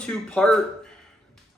to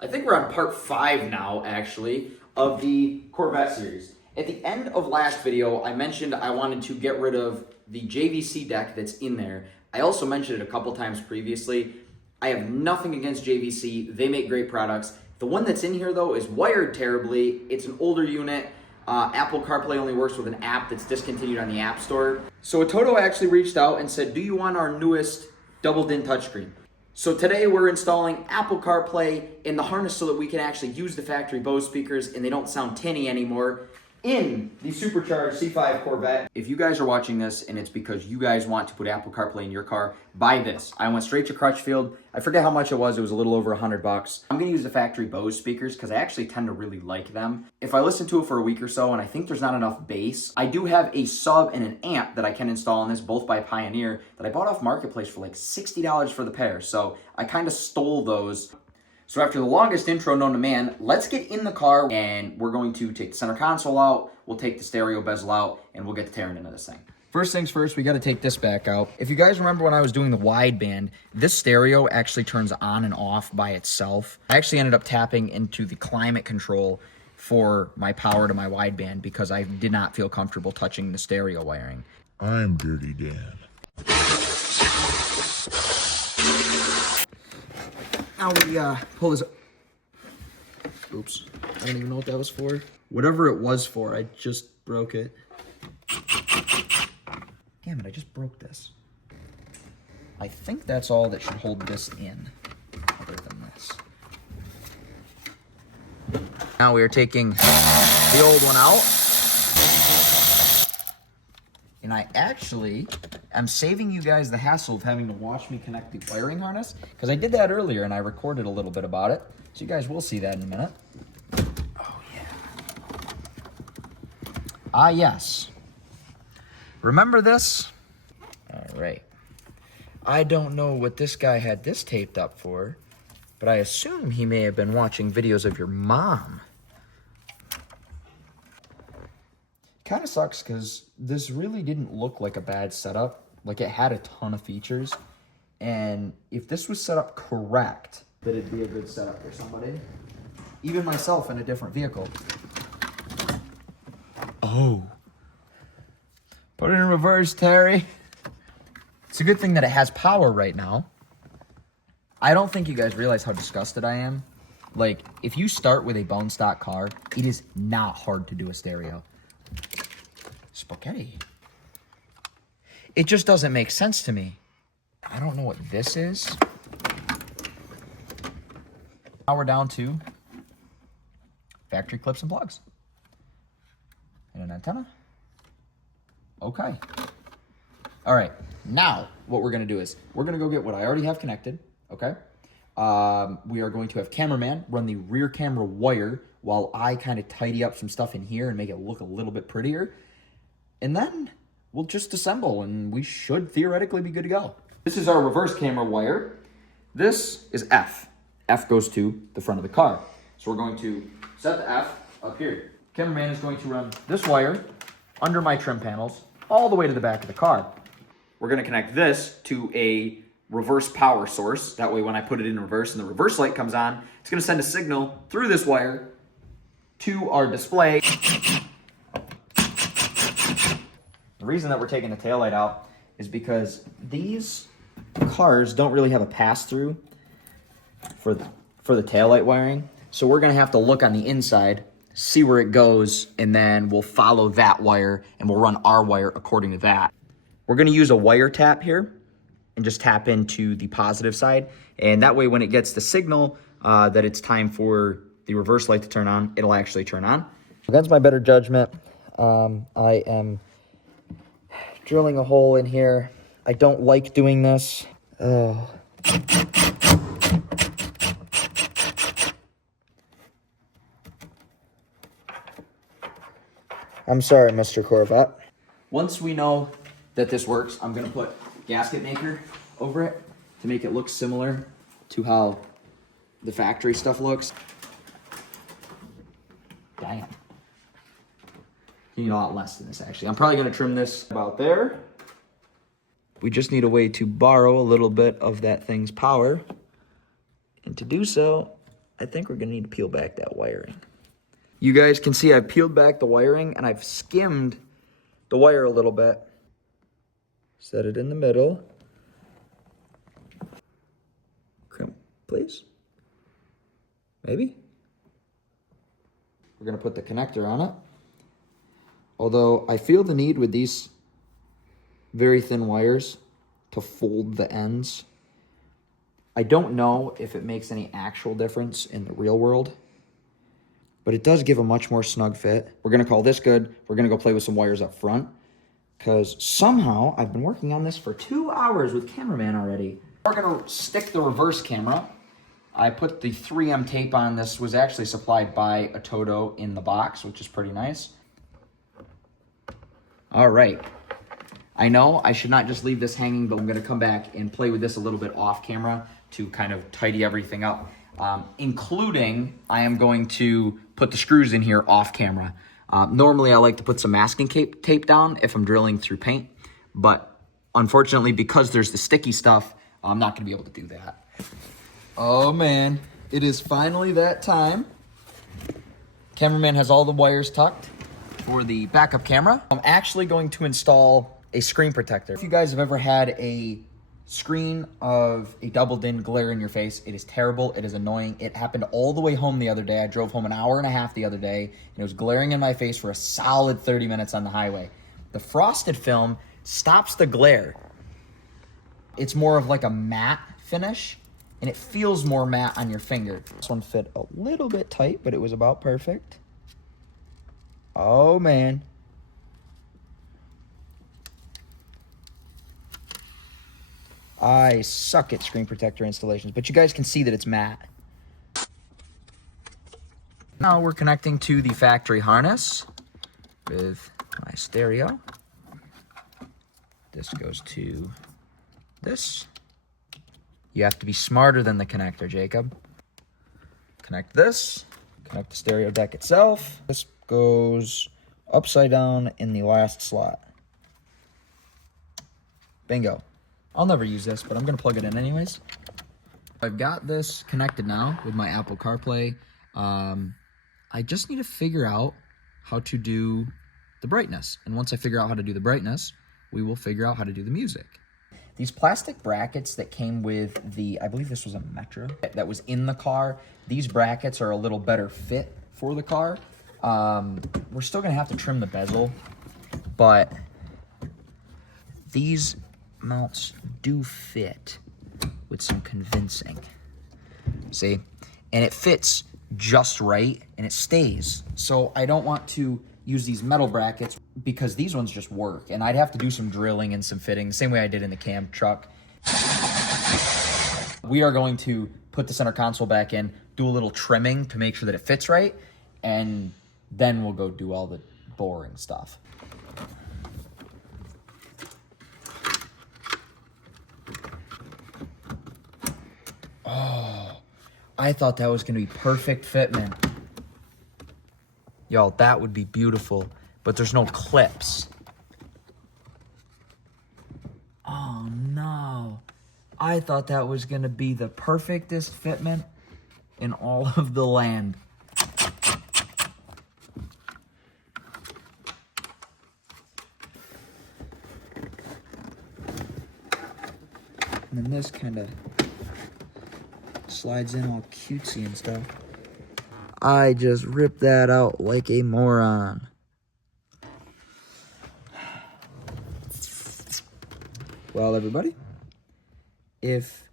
I think we're on part 5 now, actually, of the Corvette series. At the end of last video, I mentioned I wanted to get rid of the JVC deck that's in there. I also mentioned it a couple times previously. I have nothing against JVC. They make great products. The one that's in here, though, is wired terribly. It's an older unit. Apple CarPlay only works with an app that's discontinued on the App Store. So Atoto actually reached out and said, do you want our newest double-din touchscreen? So today we're installing Apple CarPlay in the harness so that we can actually use the factory Bose speakers and they don't sound tinny anymore in the supercharged C5 Corvette. If you guys are watching this and it's because you guys want to put Apple CarPlay in your car, buy this. I went straight to Crutchfield. I forget how much it was. It was a little over $100. I'm gonna use the factory Bose speakers because I actually tend to really like them. If I listen to it for a week or so and I think there's not enough bass, I do have a sub and an amp that I can install on this, both by Pioneer, that I bought off Marketplace for like $60 for the pair. So I kind of stole those. So after the longest intro known to man, let's get in the car and we're going to take the center console out, we'll take the stereo bezel out, and we'll get to tearing into this thing. First things first, we got to take this back out. If you guys remember when I was doing the wideband, this stereo actually turns on and off by itself. I actually ended up tapping into the climate control for my power to my wideband because I did not feel comfortable touching the stereo wiring. I'm Dirty Dan. Now we pull this. Oops, I don't even know what that was for. Whatever it was for, I just broke it. Damn it, I just broke this. I think that's all that should hold this in, other than this. Now we are taking the old one out. And I actually am saving you guys the hassle of having to watch me connect the wiring harness, because I did that earlier and I recorded a little bit about it. So you guys will see that in a minute. Oh, yeah. Ah, yes. Remember this? All right. I don't know what this guy had this taped up for, but I assume he may have been watching videos of your mom. Kind of sucks because this really didn't look like a bad setup. Like, it had a ton of features, and if this was set up correct, that it'd be a good setup for somebody, even myself in a different vehicle. Oh, put it in reverse, Terry. It's a good thing that it has power right now. I don't think you guys realize how disgusted I am. Like, if you start with a bone stock car, it is not hard to do a stereo. Spaghetti. It just doesn't make sense to me. I don't know what this is. Now we're down to factory clips and plugs. And an antenna. Okay. All right. Now, what we're going to do is we're going to go get what I already have connected. Okay. We are going to have cameraman run the rear camera wire while I kind of tidy up some stuff in here and make it look a little bit prettier. And then we'll just assemble and we should theoretically be good to go. This is our reverse camera wire. This is F. F goes to the front of the car. So we're going to set the F up here. Cameraman is going to run this wire under my trim panels all the way to the back of the car. We're going to connect this to a reverse power source. That way when I put it in reverse and the reverse light comes on, it's going to send a signal through this wire to our display. The reason that we're taking the taillight out is because these cars don't really have a pass-through for the taillight wiring. So we're going to have to look on the inside, see where it goes, and then we'll follow that wire and we'll run our wire according to that. We're going to use a wire tap here and just tap into the positive side. And that way when it gets the signal that it's time for the reverse light to turn on, it'll actually turn on. Against my better judgment, I am drilling a hole in here. I don't like doing this. Oh. I'm sorry, Mr. Corvette. Once we know that this works, I'm gonna put gasket maker over it to make it look similar to how the factory stuff looks. Damn. You need a lot less than this, actually. I'm probably going to trim this about there. We just need a way to borrow a little bit of that thing's power And to do so, I think we're gonna need to peel back that wiring. You guys can see I've peeled back the wiring and I've skimmed the wire a little bit. Set it in the middle. Crimp, please. Maybe. We're gonna put the connector on it. Although I feel the need with these very thin wires to fold the ends. I don't know if it makes any actual difference in the real world, but it does give a much more snug fit. We're gonna call this good. We're gonna go play with some wires up front, because somehow I've been working on this for 2 hours with cameraman already. We're gonna stick the reverse camera. I put the 3M tape on. This was actually supplied by Atoto in the box, which is pretty nice. All right. I know I should not just leave this hanging, but I'm gonna come back and play with this a little bit off camera to kind of tidy everything up. Including, I am going to put the screws in here off camera. Normally I like to put some masking tape down if I'm drilling through paint, but unfortunately because there's the sticky stuff, I'm not gonna be able to do that. Oh man, it is finally that time. Cameraman has all the wires tucked for the backup camera. I'm actually going to install a screen protector. If you guys have ever had a screen of a double din glare in your face, it is terrible, it is annoying. It happened all the way home the other day. I drove home an hour and a half the other day, and it was glaring in my face for a solid 30 minutes on the highway. The frosted film stops the glare. It's more of like a matte finish, and it feels more matte on your finger. This one fit a little bit tight, but it was about perfect. Oh man. I suck at screen protector installations, but you guys can see that it's matte. Now we're connecting to the factory harness with my stereo. This goes to this. You have to be smarter than the connector, Jacob. Connect this, connect the stereo deck itself. This goes upside down in the last slot. Bingo. I'll never use this, but I'm gonna plug it in anyways. I've got this connected now with my Apple CarPlay. I just need to figure out how to do the brightness. And once I figure out how to do the brightness, we will figure out how to do the music. These plastic brackets that came with the, I believe this was a Metro, that was in the car, these brackets are a little better fit for the car. We're still gonna have to trim the bezel, but these mounts do fit with some convincing. See? And it fits just right, and it stays. So I don't want to use these metal brackets because these ones just work, and I'd have to do some drilling and some fitting, the same way I did in the cam truck. We are going to put the center console back in, do a little trimming to make sure that it fits right, and then we'll go do all the boring stuff. Oh, I thought that was gonna be perfect fitment. Y'all, that would be beautiful, but there's no clips. Oh no. I thought that was gonna be the perfectest fitment in all of the land. And then this kind of slides in all cutesy and stuff. I just ripped that out like a moron. Well, everybody, if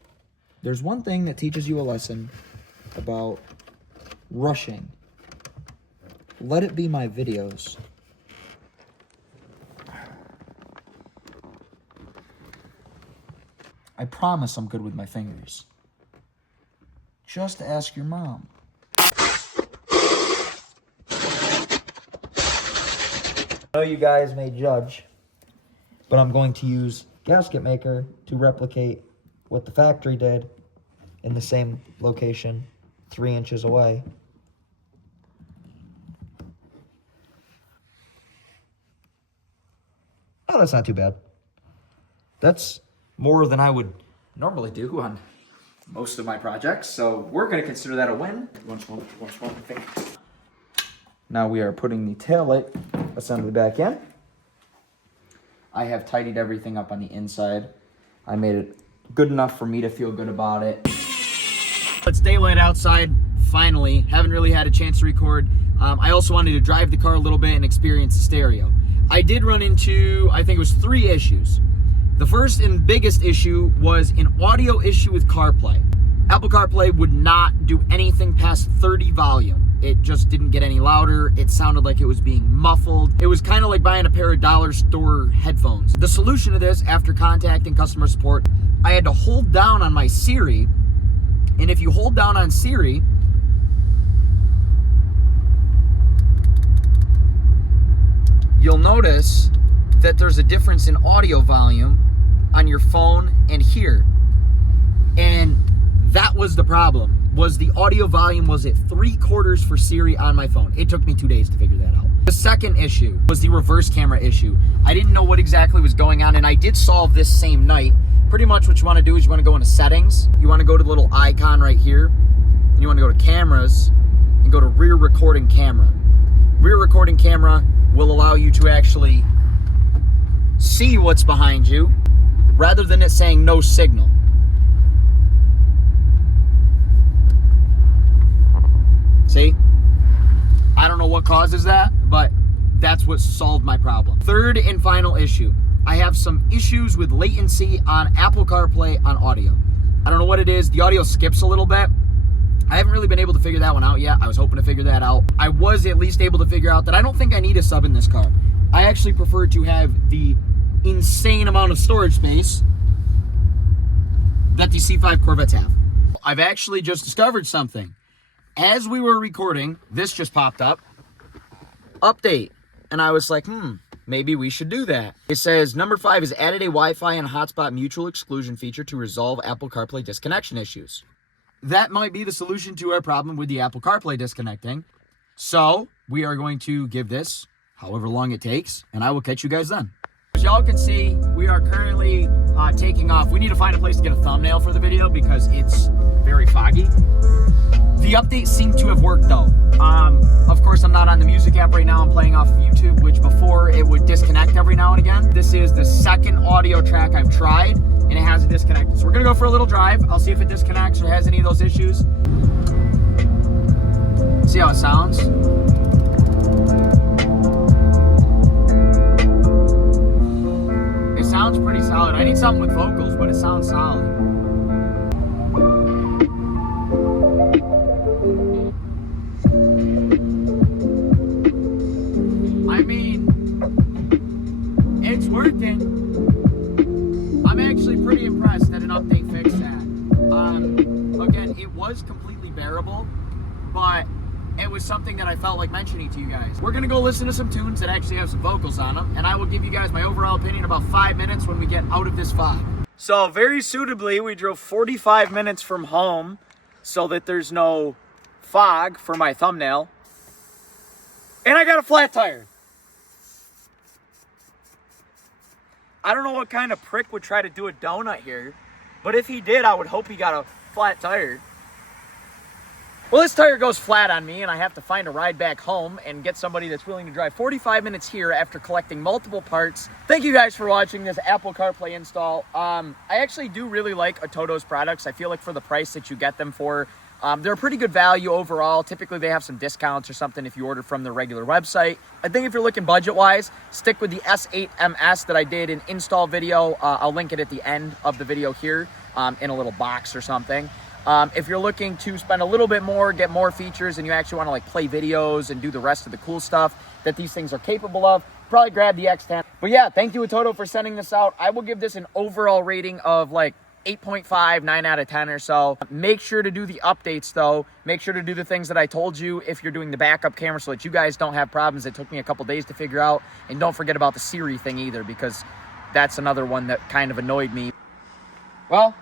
there's one thing that teaches you a lesson about rushing, let it be my videos. I promise I'm good with my fingers. Just ask your mom. I know you guys may judge, but I'm going to use gasket maker to replicate what the factory did in the same location 3 inches away. Oh, that's not too bad. That's more than I would normally do on most of my projects, so we're going to consider that a win. One smoke, I think. Now we are putting the taillight assembly back in. I have tidied everything up on the inside. I made it good enough for me to feel good about it. It's daylight outside, finally. Haven't really had a chance to record. I also wanted to drive the car a little bit and experience the stereo. I did run into, I think it was 3 issues. The first and biggest issue was an audio issue with CarPlay. Apple CarPlay would not do anything past 30 volume. It just didn't get any louder. It sounded like it was being muffled. It was kind of like buying a pair of dollar store headphones. The solution to this, after contacting customer support, I had to hold down on my Siri. And if you hold down on Siri, you'll notice that there's a difference in audio volume on your phone and here. And that was the problem, was the audio volume was at 3/4 for Siri on my phone. It took me 2 days to figure that out. The second issue was the reverse camera issue. I didn't know what exactly was going on, and I did solve this same night. Pretty much what you want to do is you want to go into settings. You want to go to the little icon right here, and you want to go to cameras and go to rear recording camera. Rear recording camera will allow you to actually see what's behind you rather than it saying no signal. See? I don't know what causes that, but that's what solved my problem. Third and final issue. I have some issues with latency on Apple CarPlay on audio. I don't know what it is. The audio skips a little bit. I haven't really been able to figure that one out yet. I was hoping to figure that out. I was at least able to figure out that I don't think I need a sub in this car. I actually prefer to have the insane amount of storage space that the C5 Corvettes have. I've actually just discovered something. As we were recording, this just popped up. Update. And I was like, maybe we should do that. It says, number 5 is added a Wi-Fi and hotspot mutual exclusion feature to resolve Apple CarPlay disconnection issues. That might be the solution to our problem with the Apple CarPlay disconnecting. So we are going to give this however long it takes, and I will catch you guys then. As y'all can see, we are currently taking off. We need to find a place to get a thumbnail for the video because it's very foggy. The update seemed to have worked though. Of course, I'm not on the music app right now. I'm playing off of YouTube, which before it would disconnect every now and again. This is the second audio track I've tried, and it has a disconnect. So we're gonna go for a little drive. I'll see if it disconnects or has any of those issues. See how it sounds. It sounds pretty solid. I need something with vocals, but it sounds solid. I mean, it's working. I'm actually pretty impressed that an update fixed that. Again, it was completely bearable, but it was something that I felt like mentioning to you guys. We're gonna go listen to some tunes that actually have some vocals on them, and I will give you guys my overall opinion in about 5 minutes when we get out of this fog. So very suitably, we drove 45 minutes from home so that there's no fog for my thumbnail. And I got a flat tire. I don't know what kind of prick would try to do a donut here, but if he did, I would hope he got a flat tire. Well, this tire goes flat on me, and I have to find a ride back home and get somebody that's willing to drive 45 minutes here after collecting multiple parts. Thank you guys for watching this Apple CarPlay install. I actually do really like Atoto's products. I feel like for the price that you get them for, they're a pretty good value overall. Typically, they have some discounts or something if you order from their regular website. I think if you're looking budget-wise, stick with the S8MS that I did an install video. I'll link it at the end of the video here in a little box or something. If you're looking to spend a little bit more, get more features, and you actually want to like play videos and do the rest of the cool stuff that these things are capable of, probably grab the X10. But yeah, thank you Atoto for sending this out. I will give this an overall rating of like 8.5, 9 out of 10 or so. Make sure to do the updates though. Make sure to do the things that I told you if you're doing the backup camera so that you guys don't have problems. It took me a couple days to figure out. And don't forget about the Siri thing either, because that's another one that kind of annoyed me. Well,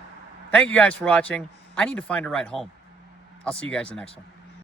thank you guys for watching. I need to find a ride home. I'll see you guys in the next one.